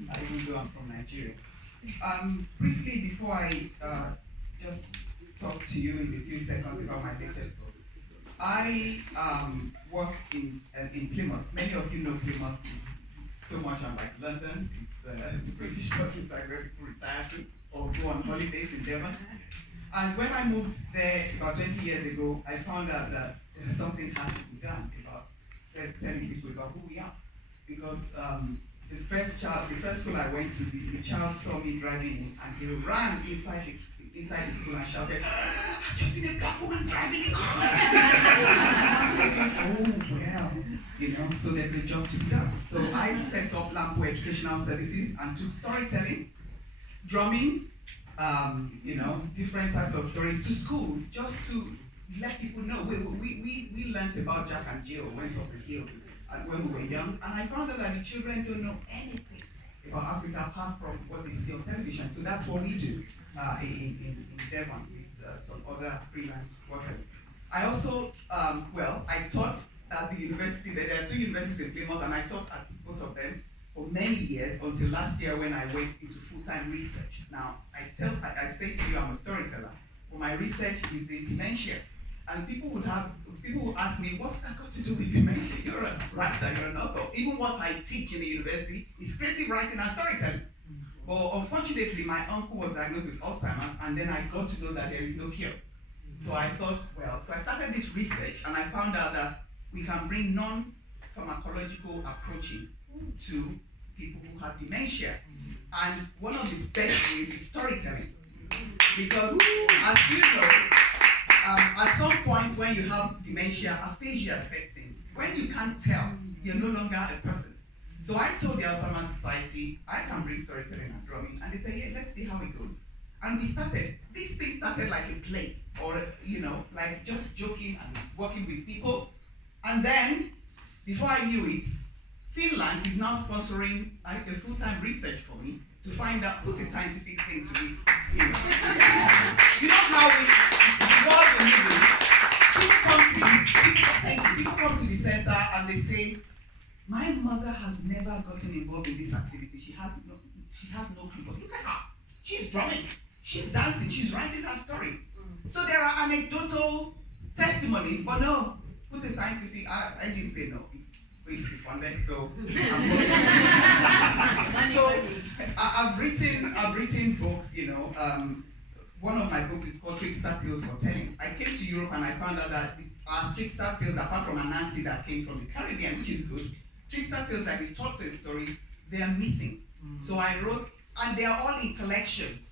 even though I'm from Nigeria. Briefly, before I just talk to you in a few seconds about my latest book, I work in Plymouth. Many of you know Plymouth. It's so much unlike London. It's the British countryside where people retire to or go on holidays in Devon. And when I moved there about 20 years ago, I found out that something has to be done about telling people about who we are. Because the first school I went to, the child saw me driving in and he ran inside the school and shouted, "I've just seen a black woman driving a car." Oh, well, so there's a job to be done. So I set up Lampo Educational Services and took storytelling, drumming, different types of stories to schools just to let people know. We learned about Jack and Jill, went up the hill when we were young, and I found out that the children don't know anything about Africa apart from what they see on television. So that's what we do in Devon with some other freelance workers. I also, I taught at the university. There are two universities in Plymouth, and I taught at both of them for many years until last year when I went into full-time research. Now, I say to you, I'm a storyteller, but my research is in dementia. And people would ask me, what's that got to do with dementia? You're a writer, you're an author. Even what I teach in the university is creative writing and storytelling. But unfortunately, my uncle was diagnosed with Alzheimer's, and then I got to know that there is no cure. So I thought, so I started this research, and I found out that we can bring non-pharmacological approaches to people who have dementia. And one of the best ways is storytelling. Because, as you know, at some point when you have dementia, aphasia sets in. When you can't tell, you're no longer a person. So I told the Alzheimer's Society, I can bring storytelling and drumming, and they said, yeah, let's see how it goes. And we started. This thing started like a play, or like just joking and working with people. And then, before I knew it, Finland is now sponsoring a full-time research for me to find out, put a scientific thing to it. You know how people come to the center and they say, my mother has never gotten involved in this activity. She has no clue. But look at her. She's drumming, she's dancing, she's writing her stories. So there are anecdotal testimonies, but no, put a scientific, I didn't say no. Going to be funded, so I've written books. One of my books is called Trickster Tales for Telling. I came to Europe and I found out that our trickster tales, apart from Anansi that came from the Caribbean, which is good, trickster tales like the tortoise stories, they are missing. So I wrote, and they are all in collections.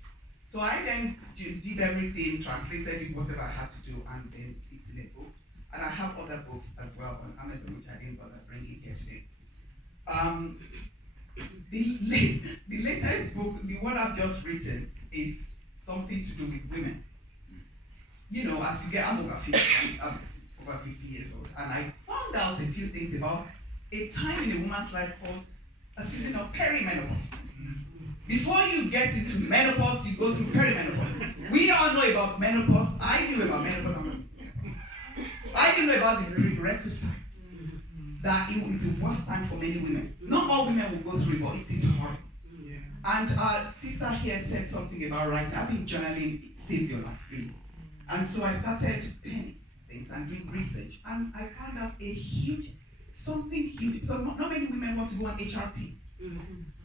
So I then did everything, translated it, whatever I had to do, and then it's in a book. And I have other books as well on Amazon, which I didn't bother bringing here today. The latest book, the one I've just written, is something to do with women. As you get, I'm over 50 years old, and I found out a few things about a time in a woman's life called a season of perimenopause. Before you get into menopause, you go through perimenopause. We all know about menopause. I knew about menopause. I didn't know about the prerequisite that it is the worst time for many women. Not all women will go through it, but it is hard. Yeah. And our sister here said something about writing. I think journaling saves your life, really. And so I started penning things and doing research, and I found out something huge, because not many women want to go on HRT,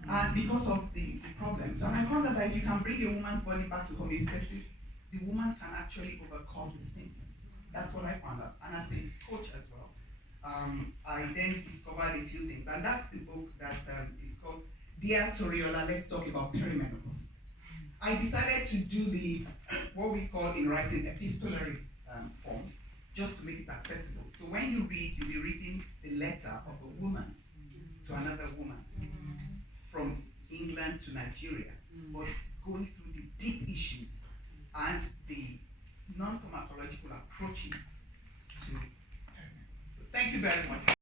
and because of the problems. And I found out that if you can bring a woman's body back to homeostasis, the woman can actually overcome the symptoms. That's what I found out, and as a coach as well, I then discovered a few things, and that's the book that is called Dear Toriola, Let's Talk About Perimenopause. I decided to do what we call in writing epistolary form, just to make it accessible. So when you read, you'll be reading the letter of a woman to another woman from England to Nigeria, but going through the deep issues and the non-pharmacological approaches to. So thank you very much.